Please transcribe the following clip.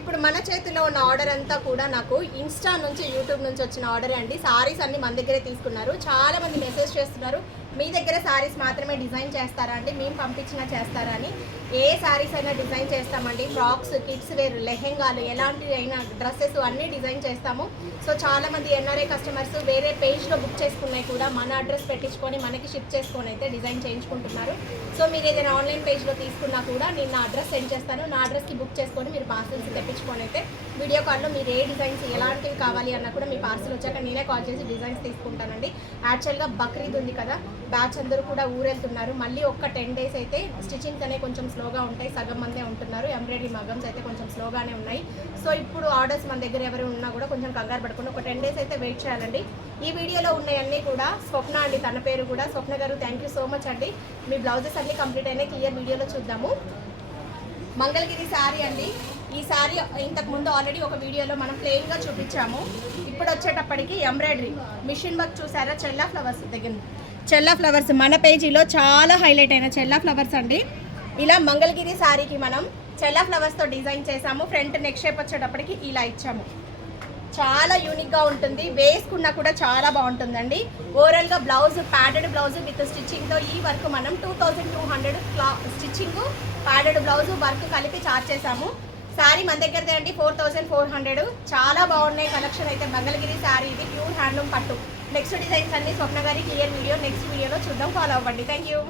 ఇప్పుడు మన చేతిలో ఉన్న ఆర్డర్ అంతా కూడా నాకు ఇన్స్టా నుంచి యూట్యూబ్ నుంచి వచ్చిన ఆర్డర్ అండి. సారీస్ అన్ని మన దగ్గరే తీసుకున్నారు. చాలా మంది మెసేజ్ చేస్తున్నారు, మీ దగ్గర సారీస్ మాత్రమే డిజైన్ చేస్తారా అండి, మేము పంపించినా చేస్తారా అని. ఏ సారీస్ అయినా డిజైన్ చేస్తామండి. ఫ్రాక్స్, కిడ్స్ వేర్, లెహెంగాలు, ఎలాంటి అయినా డ్రెస్సెస్ అన్నీ డిజైన్ చేస్తాము. సో చాలామంది ఎన్ఆర్ఐ కస్టమర్స్ వేరే పేజ్లో బుక్ చేసుకున్నాయి కూడా మన అడ్రస్ పెట్టించుకొని మనకి షిప్ చేసుకొని అయితే డిజైన్ చేయించుకుంటున్నారు. సో మీరు ఏదైనా ఆన్లైన్ పేజ్లో తీసుకున్నా కూడా నేను నా అడ్రస్ సెండ్ చేస్తాను. నా అడ్రస్కి బుక్ చేసుకొని మీరు పార్సల్స్ తెప్పించుకొని అయితే వీడియో కాల్లో మీరు ఏ డిజైన్స్ ఎలాంటివి కావాలి అన్నా కూడా మీ పార్సల్ వచ్చాక నేనే కాల్ చేసి డిజైన్స్ తీసుకుంటానండి. యాక్చువల్గా బక్రీద్ ఉంది కదా, బ్యాచ్ అందరూ కూడా ఊరెళ్తున్నారు. మళ్ళీ ఒక 10 days అయితే స్టిచ్చింగ్స్ అనేవి కొంచెం స్లోగా ఉంటాయి, సగం మందే ఉంటున్నారు. ఎంబ్రాయిడరీ మగమ్స్ అయితే కొంచెం స్లోగానే ఉన్నాయి. సో ఇప్పుడు ఆర్డర్స్ మన దగ్గర ఎవరు ఉన్నా కూడా కొంచెం కంగారు పడకుండా ఒక 10 days అయితే వెయిట్ చేయాలండి. ఈ వీడియోలో ఉన్నాయన్నీ కూడా స్వప్న అండి, తన పేరు కూడా స్వప్న గారు. థ్యాంక్ యూ సో మచ్ అండి. మీ బ్లౌజెస్ అన్నీ కంప్లీట్ అయినాయి, క్లియర్ వీడియోలో చూద్దాము. మంగళగిరి శారీ అండి. ఈ శారీ ఇంతకుముందు ఆల్రెడీ ఒక వీడియోలో మనం ప్లెయిన్గా చూపించాము. ఇప్పుడు వచ్చేటప్పటికి ఎంబ్రాయిడరీ మిషన్ వర్క్ చూసారా, చెల్లా ఫ్లవర్స్ దగ్గర. చెల్లా ఫ్లవర్స్ మన పేజీలో చాలా హైలైట్ అయిన చెల్లా ఫ్లవర్స్ అండి. ఇలా మంగళగిరి శారీకి మనం చెల్లా ఫ్లవర్స్తో డిజైన్ చేసాము. ఫ్రంట్ నెక్ షేప్ వచ్చేటప్పటికి ఇలా ఇచ్చాము. చాలా యూనిక్గా ఉంటుంది, వేసుకున్నా కూడా చాలా బాగుంటుందండి. ఓవరాల్గా బ్లౌజ్ ప్యాడెడ్ బ్లౌజ్ విత్ స్టిచ్చింగ్తో ఈ వర్క్ మనం 2200 స్టిచ్చింగ్, ప్యాడెడ్ బ్లౌజ్ వర్క్ కలిపి చార్జ్ చేసాము. శారీ మన దగ్గరదే అండి 4400. చాలా బాగున్నాయి కలెక్షన్ అయితే. మంగళగిరి శారీ ఇది ప్యూర్ హ్యాండ్లూమ్ పట్టు. నెక్స్ట్ డిజైన్స్ అన్ని స్వప్న గారి క్లియర్ వీడియో నెక్స్ట్ వీడియోలో చూద్దాం. ఫాలో అవ్వండి. Thank you.